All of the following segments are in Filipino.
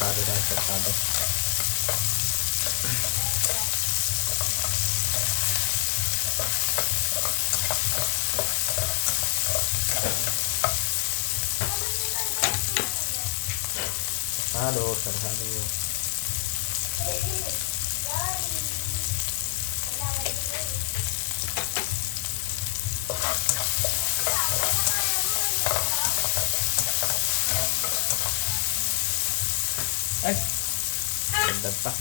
Sarado tayo, sarado. Sarado, sarado. Ay, dagdag pa.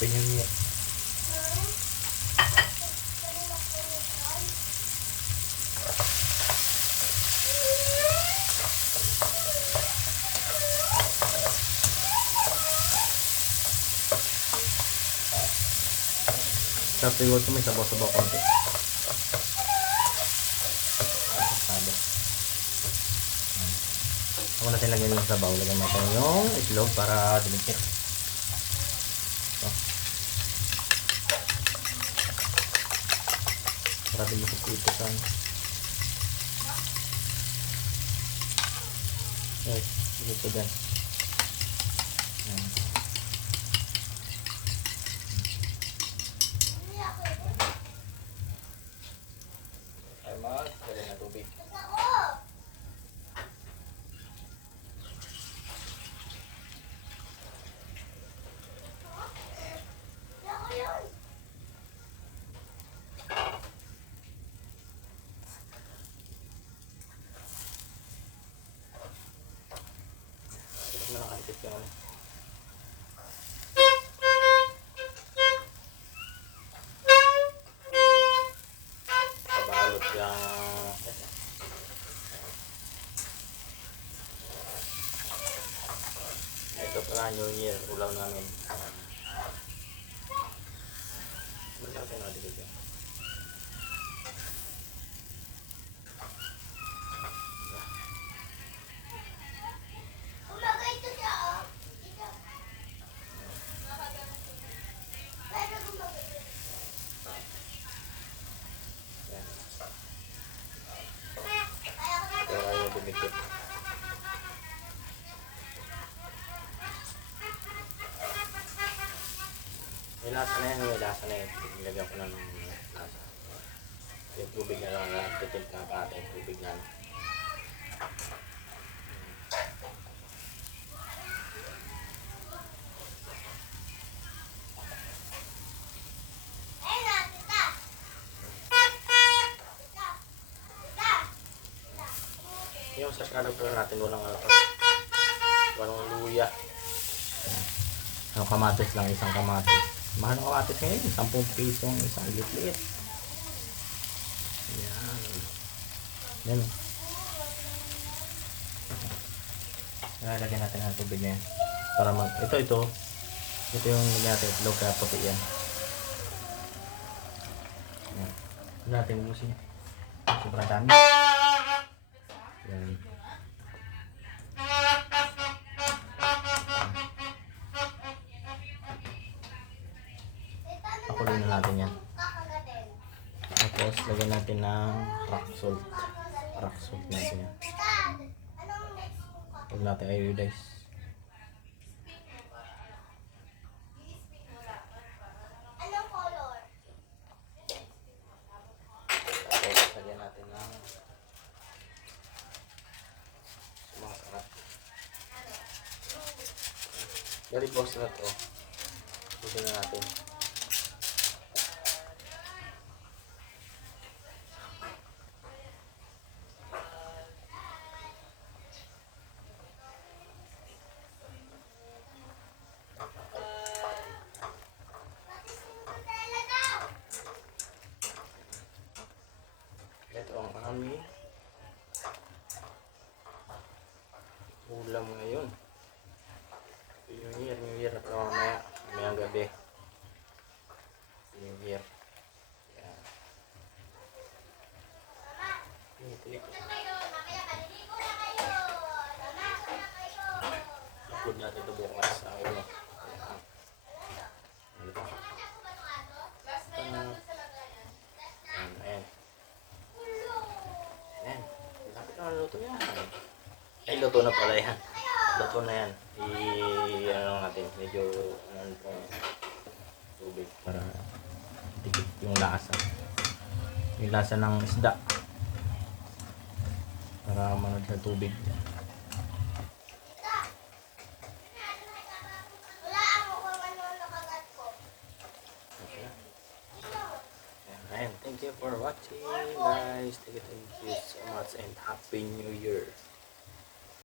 Pinyon niya. Sarap siguro ito, may sabaw-sabaw konti. Asado. Ako natin lagyan ng sabaw. Lagyan natin yung itlog para dumikit. Ito. Para dumikit ito sa okay, dito dyan. Ayan. Lagyan na tubig. Nakakalitit yung ano. Pabalot yung ito pala New Year ulam namin. Masarap yung nakadikit yun. Dumikit. May lasa na yan, may lasa na yan. Nilagyan ko ng lasa. Yung tubig na lang na titik na pati. Tubig na lang. Yung sasarado po natin walang walang luya. Ang kamatis lang, isang kamatis. Mahal ng kamatis ngayon, 10 piso ang isang liit-liit. Yan. Yan. Lagyan natin ang tubig na yan. Para mag... Ito yung lagyan natin itlog kaya puti yan. Yan. Natin ubusin. Sobrang dami. Yan. Pakuloy na natin yan. Tapos lagyan natin ng rock salt. Rock salt natin yan. Huwag natin iodize. Tapos lagyan natin ng sumasarap. Very boss na ito. Ito na natin. Ito ang aming ulam ngayon. New Year na pala mamayang gabi. New Year. Yan. Ikod natin ito bukas sa ulo. Ayan. luto yan. Ay, luto na pala yan. Luto na yan. Ano natin, medyo ano pong tubig para tikit yung lasa. Yung lasa ng isda. Para manod sa tubig. Okay. And thank you for watching, guys. Thank you so much and Happy New Year.